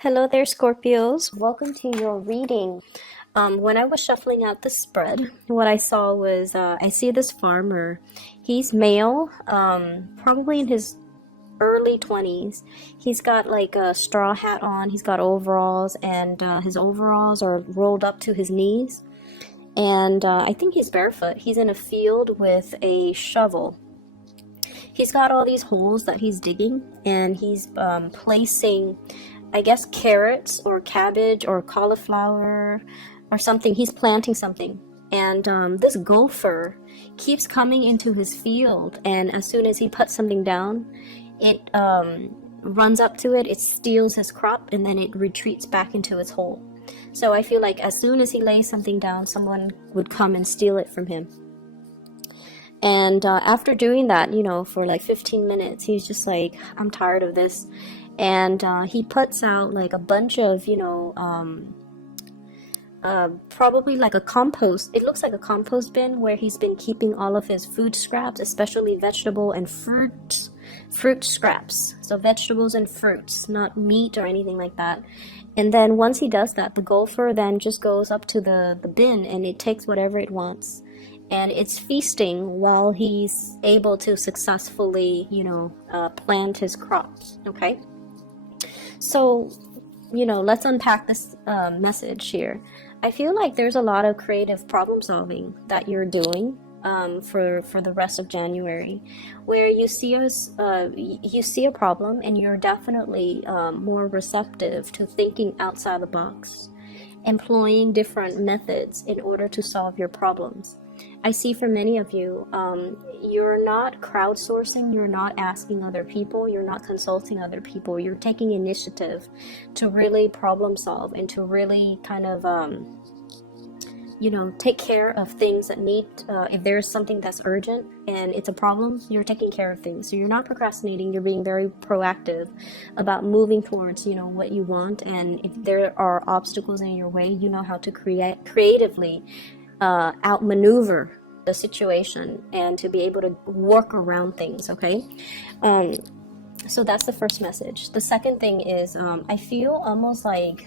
Hello there, Scorpios. Welcome to your reading. When I was shuffling out the spread, what I saw was I see this farmer. He's male, probably in his early 20s. He's got like a straw hat on, he's got overalls, and his overalls are rolled up to his knees. And I think he's barefoot. He's in a field with a shovel. He's got all these holes that he's digging, and he's placing, I guess, carrots or cabbage or cauliflower or something. He's planting something. And this gopher keeps coming into his field, and as soon as he puts something down, it runs up to it, it steals his crop, and then it retreats back into its hole. So I feel like as soon as he lays something down, someone would come and steal it from him. And after doing that, for like 15 minutes, he's just like, I'm tired of this. And he puts out like a bunch of, probably like a compost. It looks like a compost bin where he's been keeping all of his food scraps, especially vegetable and fruit scraps. So vegetables and fruits, not meat or anything like that. And then once he does that, the gopher then just goes up to the bin and it takes whatever it wants. And it's feasting while he's able to successfully, plant his crops, okay? So, let's unpack this message here. I feel like there's a lot of creative problem solving that you're doing for the rest of January, where you see a problem and you're definitely more receptive to thinking outside the box, employing different methods in order to solve your problems. I see for many of you, you're not crowdsourcing, you're not asking other people, you're not consulting other people, you're taking initiative to really problem solve and to really kind of, take care of things that need, if there's something that's urgent and it's a problem, you're taking care of things. So you're not procrastinating, you're being very proactive about moving towards, what you want. And if there are obstacles in your way, you know how to creatively outmaneuver the situation and to be able to work around things, okay? So that's the first message. The second thing is I feel almost like,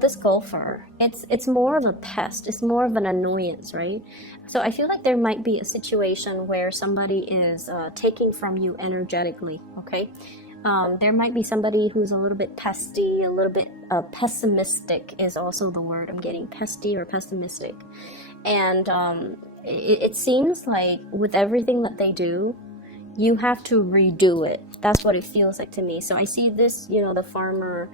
this golfer, it's more of a pest, it's more of an annoyance, right? So I feel like there might be a situation where somebody is taking from you energetically, okay? There might be somebody who's a little bit pesty, a little bit pessimistic is also the word I'm getting, pesty or pessimistic. And it seems like with everything that they do, you have to redo it. That's what it feels like to me. So I see this, the farmer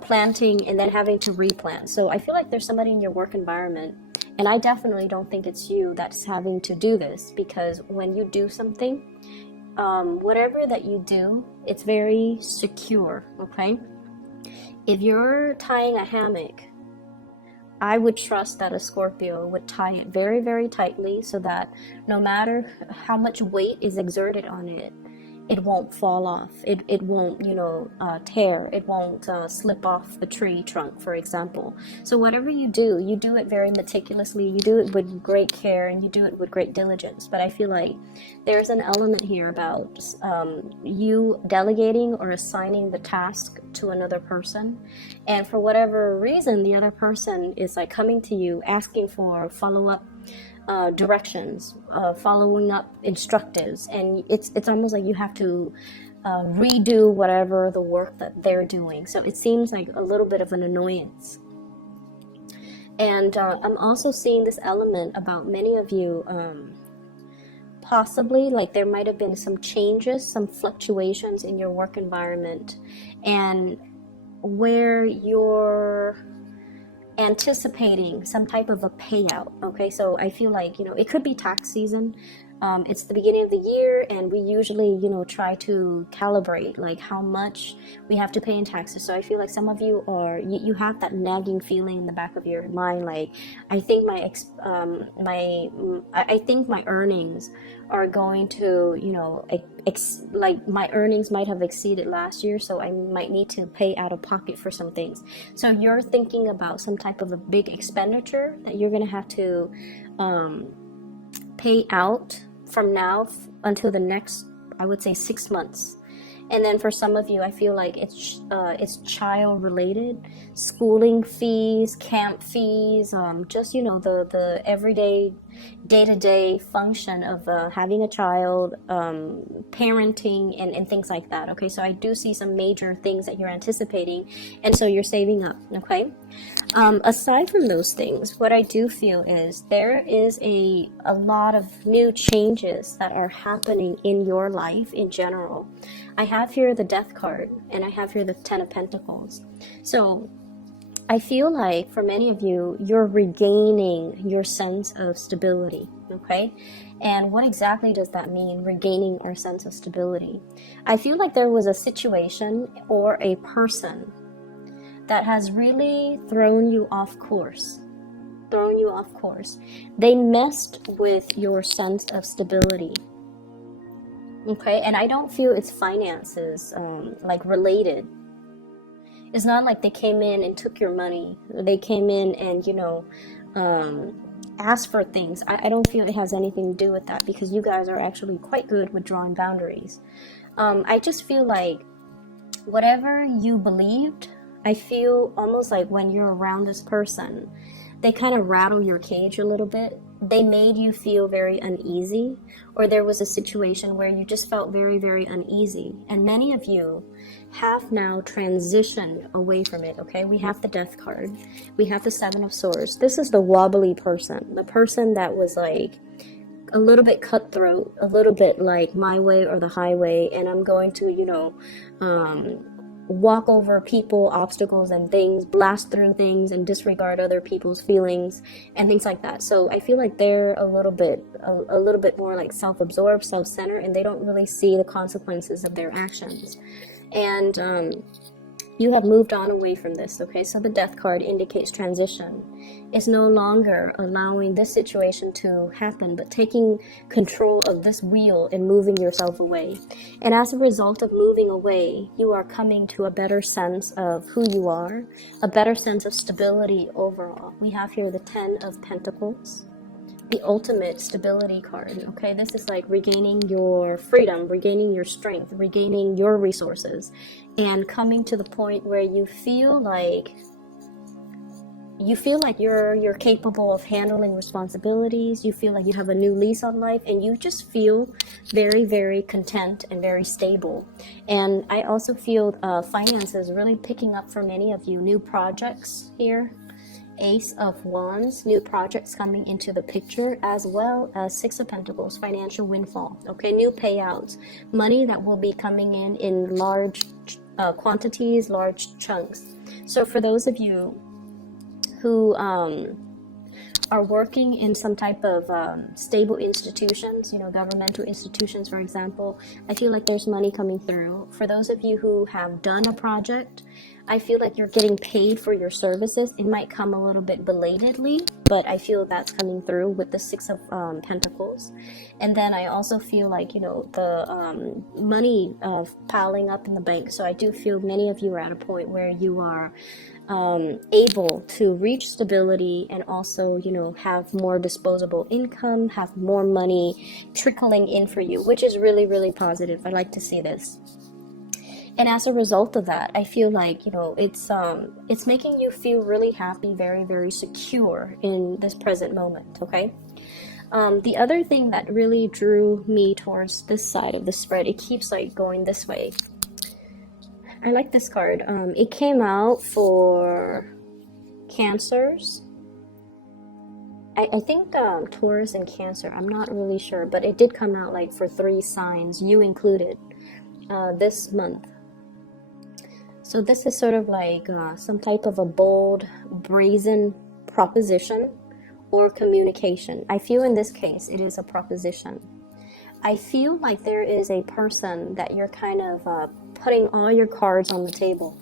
planting and then having to replant. So I feel like there's somebody in your work environment, and I definitely don't think it's you that's having to do this, because when you do something, whatever that you do, it's very secure, okay? If you're tying a hammock, I would trust that a Scorpio would tie it very, very tightly so that no matter how much weight is exerted on it, it won't fall off. It won't, tear. It won't slip off the tree trunk, for example. So whatever you do it very meticulously. You do it with great care and you do it with great diligence. But I feel like there's an element here about you delegating or assigning the task to another person. And for whatever reason, the other person is like coming to you asking for follow-up directions, following up instructives, and it's almost like you have to redo whatever the work that they're doing. So it seems like a little bit of an annoyance. And I'm also seeing this element about many of you, possibly like there might have been some changes, some fluctuations in your work environment, and where you're anticipating some type of a payout, okay? So I feel like, it could be tax season. It's the beginning of the year, and we usually, try to calibrate like how much we have to pay in taxes. So I feel like some of you are, you have that nagging feeling in the back of your mind, like I think I think my earnings are going to, like my earnings might have exceeded last year, so I might need to pay out of pocket for some things. So you're thinking about some type of a big expenditure that you're going to have to pay out from now until the next, I would say, 6 months. And then for some of you, I feel like it's child related, schooling fees, camp fees, just, you know, the everyday, day-to-day function of having a child, parenting, and things like that. Okay, so I do see some major things that you're anticipating, and so you're saving up. Okay, aside from those things, what I do feel is there is a lot of new changes that are happening in your life in general. I have here the Death card, and I have here the Ten of Pentacles. So I feel like for many of you, you're regaining your sense of stability, okay? And what exactly does that mean, regaining our sense of stability? I feel like there was a situation or a person that has really thrown you off course. They messed with your sense of stability. Okay, and I don't feel it's finances, like related. It's not like they came in and took your money. They came in and, you know, asked for things. I don't feel it has anything to do with that, because you guys are actually quite good with drawing boundaries. I just feel like whatever you believed, I feel almost like when you're around this person, they kind of rattle your cage a little bit. They made you feel very uneasy, or there was a situation where you just felt very, very uneasy. And many of you have now transitioned away from it, okay? We have the Death card. We have the Seven of Swords. This is the wobbly person, the person that was like a little bit cutthroat, a little bit like my way or the highway, and I'm going to, you know, walk over people, obstacles, and things, blast through things, and disregard other people's feelings and things like that. So I feel like they're a little bit more like self-absorbed, self-centered, and they don't really see the consequences of their actions. And you have moved on away from this, okay? So the Death card indicates transition. It's no longer allowing this situation to happen, but taking control of this wheel and moving yourself away. And as a result of moving away, you are coming to a better sense of who you are, a better sense of stability overall. We have here the Ten of Pentacles, the ultimate stability card, okay? This is like regaining your freedom, regaining your strength, regaining your resources, and coming to the point where you feel like you're capable of handling responsibilities. You feel like you have a new lease on life, and you just feel very, very content and very stable. And I also feel finances really picking up for many of you. New projects here, Ace of Wands, new projects coming into the picture, as well as Six of Pentacles, financial windfall, okay? New payouts, money that will be coming in large quantities, large chunks. So for those of you who are working in some type of stable institutions, you know, governmental institutions, for example, I feel like there's money coming through. For those of you who have done a project, I feel like you're getting paid for your services. It might come a little bit belatedly, but I feel that's coming through with the Six of Pentacles. And then I also feel like, you know, the money piling up in the bank. So I do feel many of you are at a point where you are able to reach stability, and also, you know, have more disposable income, have more money trickling in for you, which is really, really positive. I like to see this. And as a result of that, I feel like, you know, it's making you feel really happy, very, very secure in this present moment, okay? The other thing that really drew me towards this side of the spread, it keeps like going this way. I like this card. It came out for Cancers. I think Taurus and Cancer. I'm not really sure, but it did come out like for 3 signs, you included, this month. So this is sort of like some type of a bold, brazen proposition or communication. I feel in this case it is a proposition. I feel like there is a person that you're kind of putting all your cards on the table.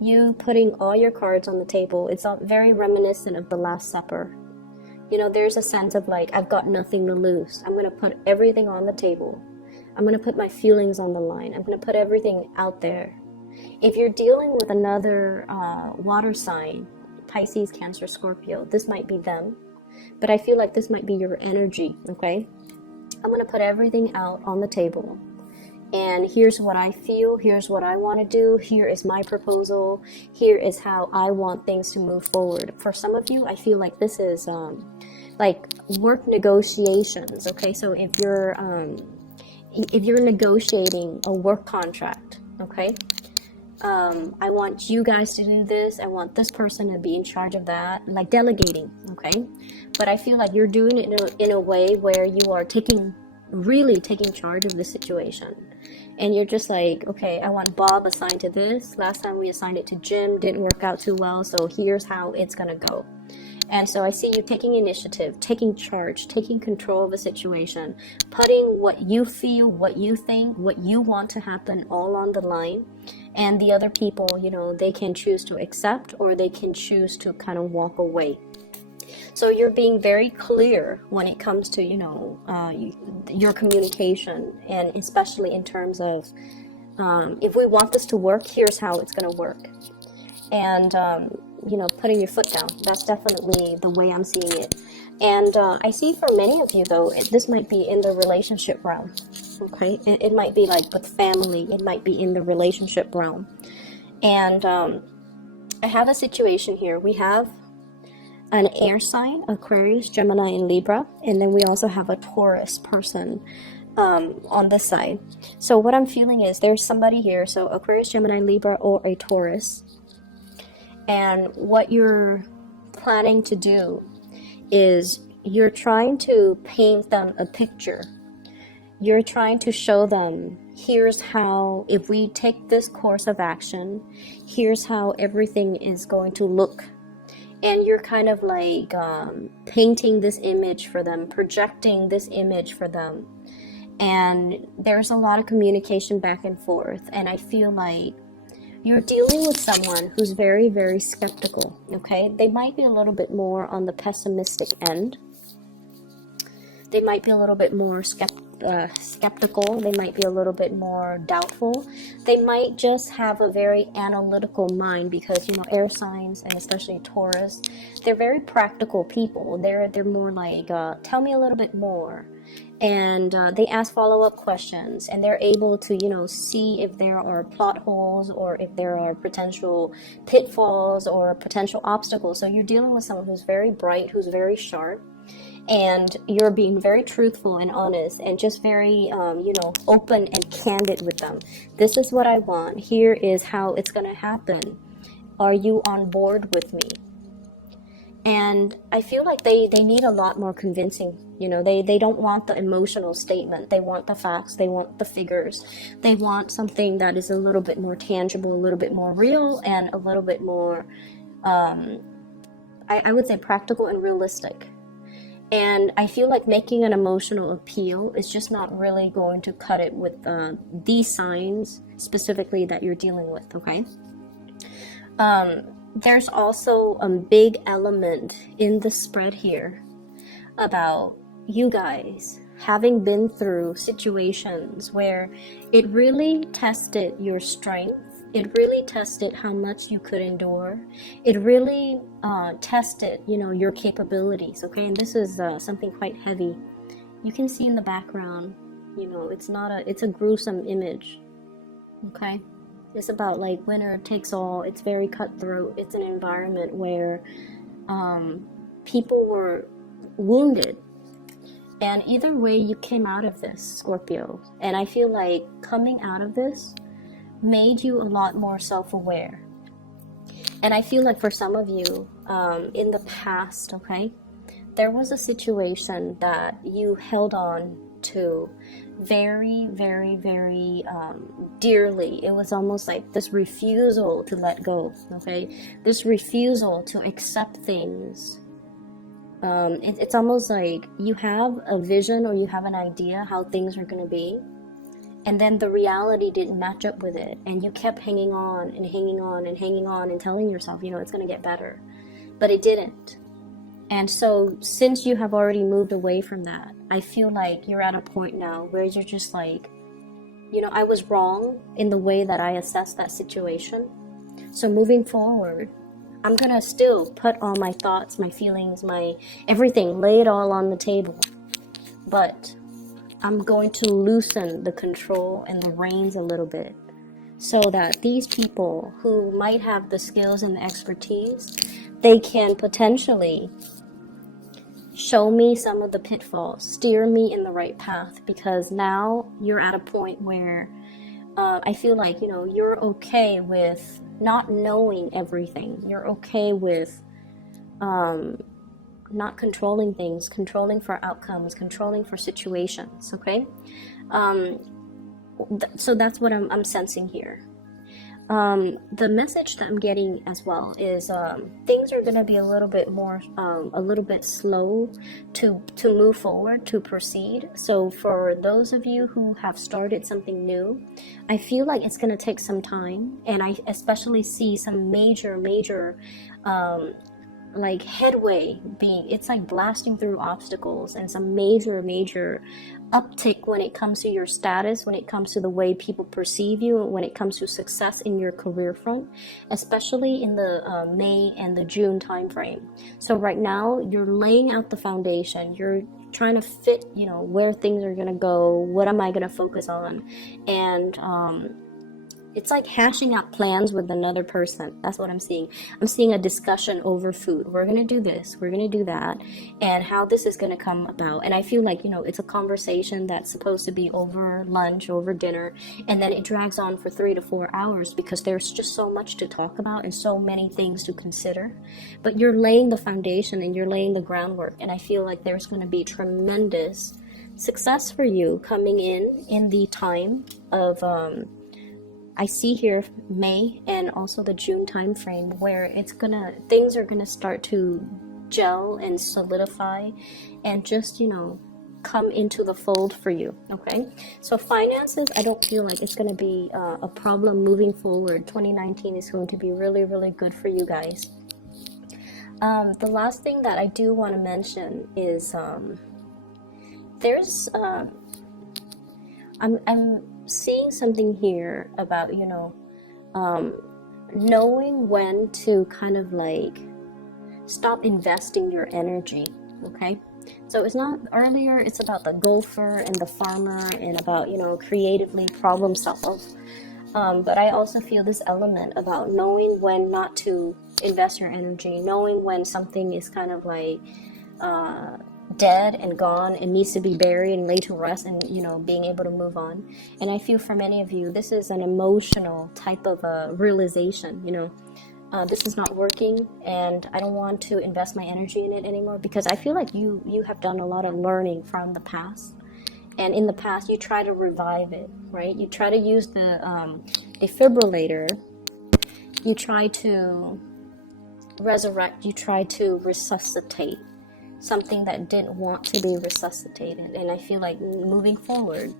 You putting all your cards on the table. It's very reminiscent of the Last Supper. You know, there's a sense of like, I've got nothing to lose. I'm going to put everything on the table. I'm going to put my feelings on the line. I'm going to put everything out there. If you're dealing with another water sign, Pisces, Cancer, Scorpio, this might be them. But I feel like this might be your energy, okay? I'm going to put everything out on the table. and here's what I feel, here's what I want to do, here is my proposal, here is how I want things to move forward. For some of you, I feel like this is like work negotiations. Okay, so if you're negotiating a work contract, okay, I want you guys to do this, I want this person to be in charge of that, like delegating. Okay, but I feel like you're doing it in a way where you are really taking charge of the situation, and you're just like, okay, I want Bob assigned to this. Last time we assigned it to Jim, didn't work out too well, so here's how it's gonna go. And so I see you taking initiative, taking charge, taking control of a situation, putting what you feel, what you think, what you want to happen all on the line. And the other people, you know, they can choose to accept, or they can choose to kind of walk away. So you're being very clear when it comes to, you know, your communication, and especially in terms of, if we want this to work, here's how it's going to work. And, you know, putting your foot down. That's definitely the way I'm seeing it. And I see for many of you, though, this might be in the relationship realm. Okay, it might be like with family. It might be in the relationship realm. And I have a situation here. We have an air sign, Aquarius, Gemini, and Libra. And then we also have a Taurus person on this side. So what I'm feeling is there's somebody here. So Aquarius, Gemini, Libra, or a Taurus. And what you're planning to do is you're trying to paint them a picture. You're trying to show them, here's how, if we take this course of action, here's how everything is going to look. And you're kind of like painting this image for them, projecting this image for them. And there's a lot of communication back and forth. And I feel like you're dealing with someone who's very, very skeptical, okay? They might be a little bit more on the pessimistic end. They might be a little bit more skeptical. They might be a little bit more doubtful. They might just have a very analytical mind because, you know, air signs, and especially Taurus, they're very practical people. They're more like, tell me a little bit more. And they ask follow-up questions, and they're able to, you know, see if there are plot holes or if there are potential pitfalls or potential obstacles. So you're dealing with someone who's very bright, who's very sharp, and you're being very truthful and honest and just very, you know, open and candid with them. This is what I want. Here is how it's going to happen. Are you on board with me? And I feel like they need a lot more convincing. You know, they don't want the emotional statement. They want the facts. They want the figures. They want something that is a little bit more tangible, a little bit more real, and a little bit more, I would say, practical and realistic. And I feel like making an emotional appeal is just not really going to cut it with these signs specifically that you're dealing with, okay? There's also a big element in the spread here about you guys having been through situations where it really tested your strength. It really tested how much you could endure. It really tested, you know, your capabilities, okay? And this is something quite heavy. You can see in the background, you know, it's a gruesome image, okay? It's about like winner takes all. It's very cutthroat. It's an environment where people were wounded. And either way, you came out of this, Scorpio. And I feel like coming out of this made you a lot more self-aware. And I feel like for some of you, in the past, okay, there was a situation that you held on to very, very, very dearly. It was almost like this refusal to let go, okay? This refusal to accept things. It's almost like you have a vision or you have an idea how things are going to be, and then the reality didn't match up with it, and you kept hanging on and hanging on and hanging on and telling yourself, you know, it's going to get better, but it didn't. And so since you have already moved away from that, I feel like you're at a point now where you're just like, you know, I was wrong in the way that I assessed that situation. So moving forward, I'm going to still put all my thoughts, my feelings, my everything, lay it all on the table. But I'm going to loosen the control and the reins a little bit, so that these people who might have the skills and the expertise, they can potentially show me some of the pitfalls, steer me in the right path, because now you're at a point where I feel like, you're okay with not knowing everything. You're okay with not controlling things, controlling for outcomes, controlling for situations, okay? So that's what I'm sensing here. The message that I'm getting as well is things are going to be a little bit more, a little bit slow to move forward, to proceed. So for those of you who have started something new, I feel like it's going to take some time, and I especially see some major like headway being, it's like blasting through obstacles, and some major uptick when it comes to your status, when it comes to the way people perceive you, when it comes to success in your career front, especially in the May and the June time frame. So right now you're laying out the foundation, you're trying to fit, where things are going to go, what am I going to focus on, and it's like hashing out plans with another person. That's what I'm seeing. I'm seeing a discussion over food. We're going to do this, we're going to do that, and how this is going to come about. And I feel like, it's a conversation that's supposed to be over lunch, over dinner, and then it drags on for 3 to 4 hours because there's just so much to talk about and so many things to consider. But you're laying the foundation and you're laying the groundwork, and I feel like there's going to be tremendous success for you coming in the time of I see here May and also the June time frame, where things are gonna start to gel and solidify and just come into the fold for you. Okay, so finances, I don't feel like it's gonna be a problem moving forward. 2019 is going to be really good for you guys. The last thing that I do want to mention is there's I'm seeing something here about knowing when to kind of like stop investing your energy. Okay, so it's not earlier, it's about the golfer and the farmer and about creatively problem solve, but I also feel this element about knowing when not to invest your energy, knowing when something is kind of like dead and gone and needs to be buried and laid to rest, and being able to move on. And I feel for many of you, this is an emotional type of realization. This is not working, and I don't want to invest my energy in it anymore, because I feel like you have done a lot of learning from the past, and in the past you try to revive it, right? You try to use the defibrillator, you try to resurrect, you try to resuscitate something that didn't want to be resuscitated. And I feel like moving forward,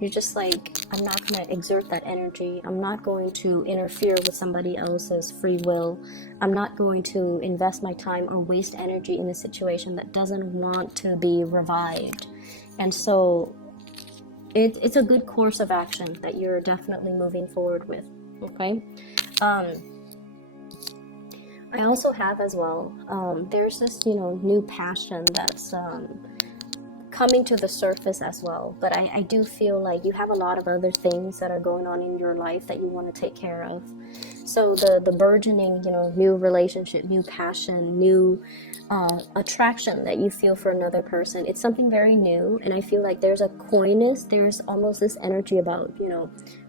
you're just like, I'm not going to exert that energy. I'm not going to interfere with somebody else's free will. I'm not going to invest my time or waste energy in a situation that doesn't want to be revived. And so it's a good course of action that you're definitely moving forward with. Okay. I also have as well, there's this, new passion that's coming to the surface as well. But I do feel like you have a lot of other things that are going on in your life that you want to take care of. So the burgeoning, new relationship, new passion, new attraction that you feel for another person, it's something very new. And I feel like there's a coyness, there's almost this energy about,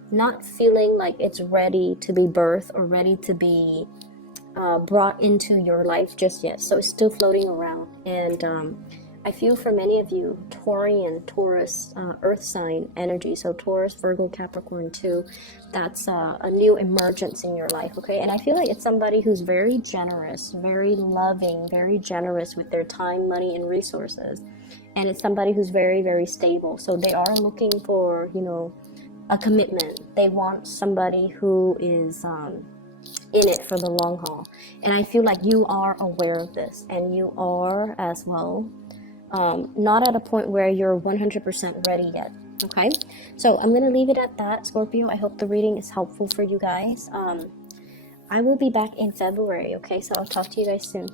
not feeling like it's ready to be birthed or ready to be brought into your life just yet. So it's still floating around. And I feel for many of you, Taurian, Taurus, earth sign energy, so Taurus, Virgo, Capricorn too, that's a new emergence in your life. Okay, and I feel like it's somebody who's very generous, very loving, very generous with their time, money, and resources. And it's somebody who's very stable. So they are looking for a commitment. They want somebody who is in it for the long haul. And I feel like you are aware of this, and you are as well not at a point where you're 100% ready yet. Okay, so I'm gonna leave it at that, Scorpio. I hope the reading is helpful for you guys. I will be back in February. Okay, so I'll talk to you guys soon.